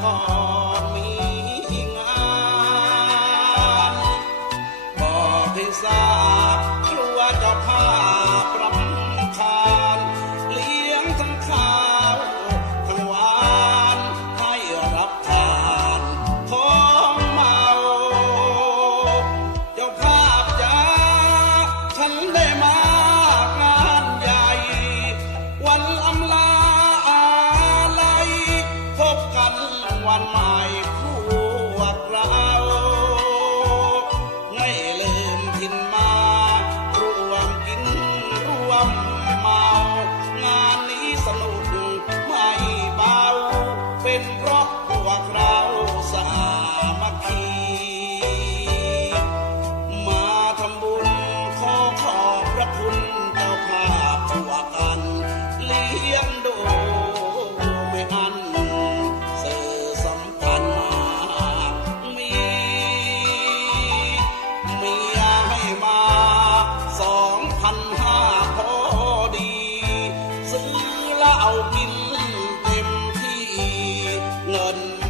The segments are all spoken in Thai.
call.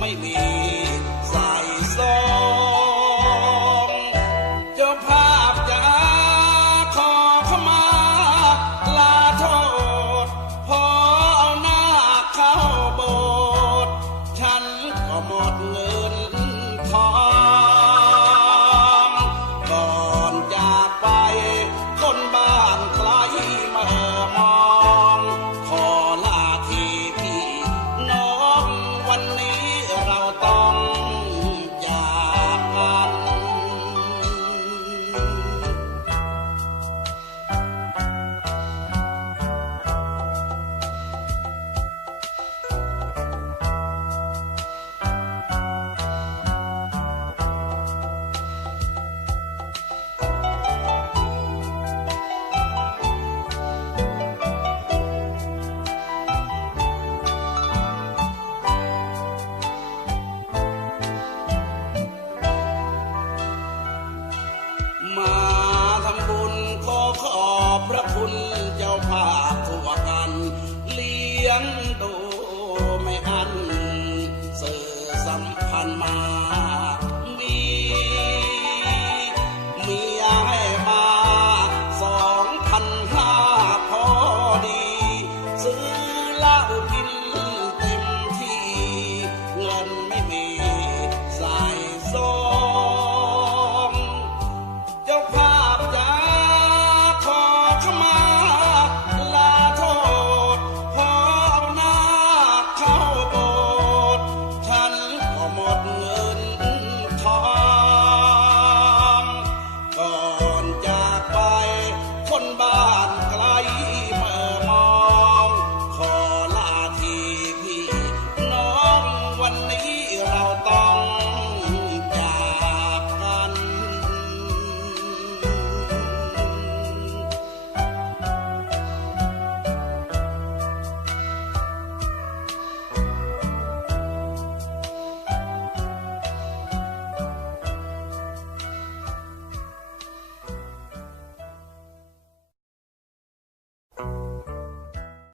ไม่มีใส่ซองจ้าภาพจะขอเข้ามาลาโทษ พอเอาหน้าเข้าโบสถ์ฉันก็หมดเลย ไม่อันสื่อสัมพันธ์มา